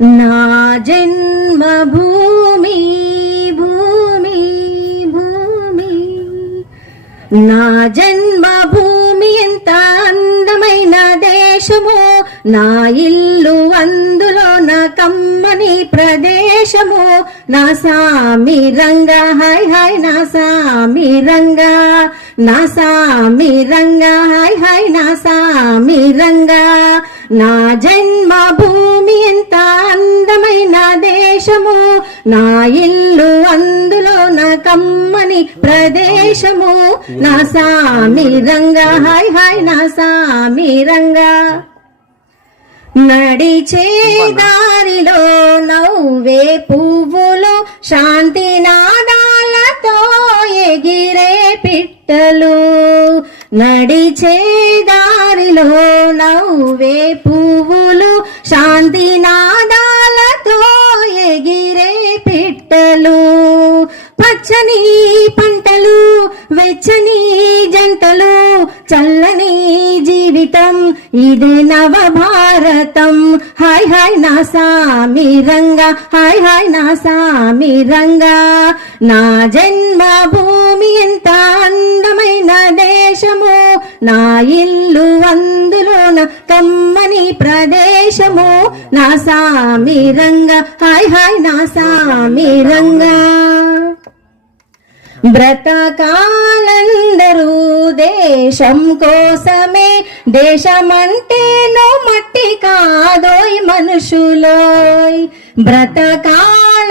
నా జన్మభూమి భూమి భూమి నా జన్మభూమి ఎంత అందమైన దేశము, నా ఇల్లు అందులో నా కమ్మని ప్రదేశము. నా సామి రంగా హాయ్ హాయ్ నా సామి రంగా, నా సామి రంగా హాయ్ హాయ్ నా సామి రంగా. నా జన్మభూమి ఎంత అందమైన దేశము, నా ఇల్లు అందులో నా కమ్మని ప్రదేశము. నా సామి రంగా హాయ్ హాయ్ నా సామి రంగా. నడిచే దారిలో నవ్వే పువ్వులు, శాంతి నాదాలతో ఎగిరే పిట్టలు. నడిచే దారిలో నవ్వే పువ్వులు, శాంతి నాదాలతో ఎగిరే పిట్టలు. పచ్చని పంటలు, వెచ్చని జంటలు, చల్లని జీవితం ఇది నవభారతం. హాయ్ హాయ్ నా సామి రంగా, హాయ్ హాయ్ నా సామి రంగా. నా జన్మభూమి ఎంత అందమైన దేశము, నా ఇల్లు అందులో నా కమ్మని ప్రదేశము. నా సామి రంగా హాయ్ హాయ్ నా సామి రంగా. బ్రతకాలందరూ దేశం కోసమే, దేశమంటేనో మట్టి కాదోయ్ మనుషులోయ్. బ్రతకాలందరూ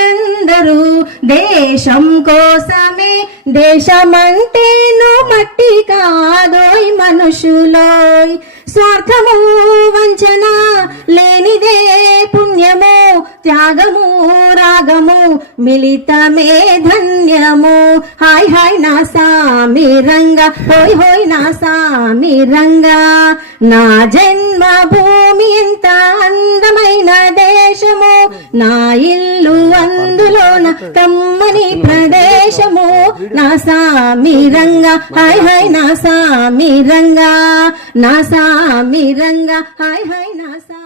దేశం కోసమే, దేశమంటేనో మట్టి కాదోయ్ మనుషులోయ్. స్వార్థము వంచన లేనిదే పుణ్యము, త్యాగము రాగము మిళితమే ధన్యము. హాయ్ హాయ్ నా సామి రంగా, హోయ్ హోయ్ నా సామి రంగా. నా జన్మభూమి ఎంత అందమైన దేశము, నా ఇల్లు అందులో నా కమ్మని ప్రదేశము. నా సామి రంగా హాయ్ హాయ్ నా సామి రంగా, నా సామి రంగా హాయ్ హాయ్ నా సామి.